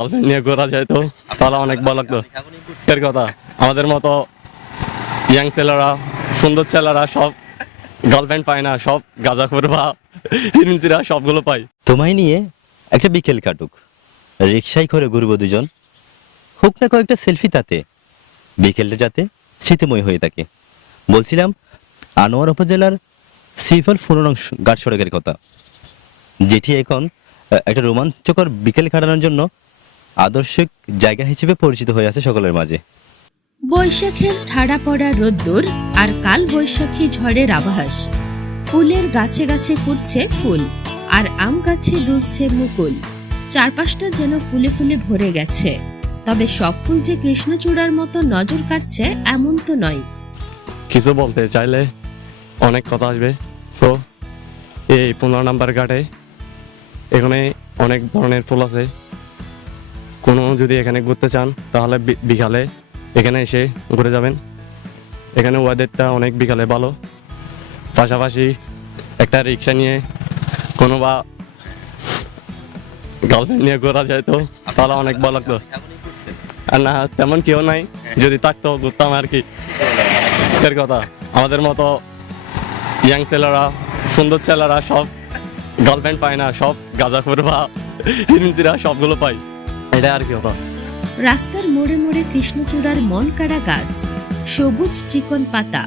Girlfriend নিয়ে ঘোরা যায় তো। তাহলে অনেক ভালো লাগতো। এর কথা, আমাদের মতো ইয়াং ছেলেরা, সুন্দর ছেলেরা সব গার্লফ্রেন্ড পায় না, সব গাঁজা করবা হিরুনসিরা সবগুলো পায়। তোমায় নিয়ে একটা বিকেল কাটুক। রিক্সায় করে ঘুরবো দুজন। হোক না কয়েকটা সেলফি তাতে। বিকেলটা যাতে স্মৃতিময় হয়ে থাকে। বলছিলাম, আনোয়ার উপজেলার সিফল ফুনরং ঘাট সড়কের কথা। যেটি এখন একটা রোমাঞ্চকর বিকেল কাটানোর জন্য আদর্শ জায়গা হিসেবে পরিচিত হয়ে আছে সকলের মাঝে। বৈশাখের ঠাড়া পড়া রোদ্দুর আর কাল বৈশাখী ঝড়ের আভাস। ফুলের গাছে গাছে ফুটছে ফুল আর আম গাছে দুলছে মুকুল। চারপাশটা যেন ফুলে ফুলে ভরে গেছে। তবে সব ফুল যে কৃষ্ণচূড়ার মতো নজর কাটছে এমন তো নয়। কিছু বলতে চাইলে অনেক কথা আসবে। সো এই পনেরো নাম্বার ঘাটে এখানে অনেক ধরনের ফুল আছে। কোনো যদি এখানে ঘুরতে চান তাহলে বি- বিকালে এখানে এসে ঘুরে যাবেন। এখানে ওয়েদারটা অনেক বিকালে ভালো। পাশাপাশি একটা রিক্সা নিয়ে কোনো বা গার্লফ্রেন্ড নিয়ে ঘোরা যায় তো তাহলে অনেক ভালো লাগতো। আর না তেমন কেউ নাই। যদি থাকতো ঘুরতাম আর কি। এর কথা আমাদের মতো ইয়াং ছেলেরা সুন্দর ছেলেরা সব গার্লফ্রেন্ড পায় না সব গাঁজা করবা হিরুনসিরা সবগুলো পায়। এটা আর কি কথা রাস্তার মোড়ে মোড়ে কৃষ্ণচূড়ার মন কাড়া গাছ সবুজ চিকন পাতা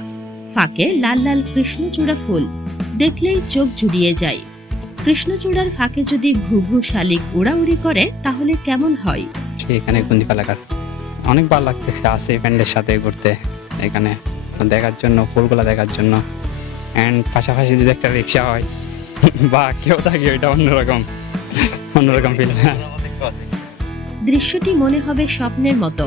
ফাঁকে লাল লাল কৃষ্ণচূড়া ফুল দেখলেই চোখ জুড়িয়ে যায়। কৃষ্ণচূড়ার ফাঁকে যদি ঘুঘু শালিক উড়াউড়ি করে তাহলে কেমন হয়? এখানে গুন্দি এলাকার অনেক ভালো লাগতেছে আসে ফ্রেন্ডের সাথে ঘুরতে এখানে দেখার জন্য ফুলগুলা দেখার জন্য। অ্যান্ড পাশাপাশি যদি একটা রিক্সা হয় বা কেউ থাকে ওইটা অন্যরকম। অন্যরকম ফিল দৃশ্যটি মনে হবে স্বপ্নের মতো।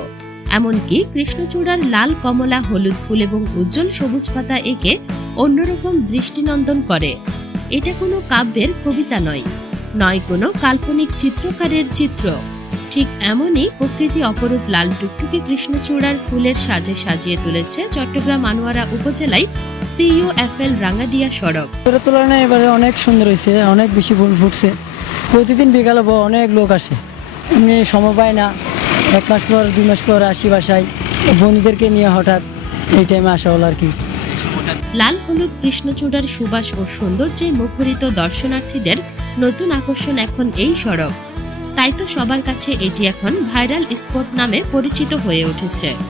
এমনকি কৃষ্ণচূড়ার লাল কমলা, হলুদ ফুল এবং উজ্জ্বল সবুজ পাতা এঁকে অন্যরকম দৃষ্টিনন্দন করে। এটা কোনো কাব্যের কবিতা নয় নয় কোনো কাল্পনিক চিত্রকারের চিত্র। ঠিক এমনই প্রকৃতি অপরূপ লাল টুকটুকে কৃষ্ণচূড়ার ফুলের সাজে সাজিয়ে তুলেছে চট্টগ্রাম আনোয়ারা উপজেলায় সিইউএফএল রাঙ্গাদিয়া সড়ক। তুলনায় এবারে অনেক সুন্দর হয়েছে, অনেক বেশি ফুল ফুটছে। প্রতিদিন বিকালে অনেক লোক আসে। এমনি সময় পায় না। এক মাস পর, দুই মাস পর আসি বাসায়। বন্ধুদেরকে নিয়ে হঠাৎ এই টাইমে আসা হলো আর কি। লাল হলুদ কৃষ্ণচূড়ার সুবাস ও সৌন্দর্যে মুখরিত দর্শনার্থীদের নতুন আকর্ষণ এখন এই সড়ক। তাই তো সবার কাছে এটি এখন ভাইরাল স্পট নামে পরিচিত হয়ে উঠেছে।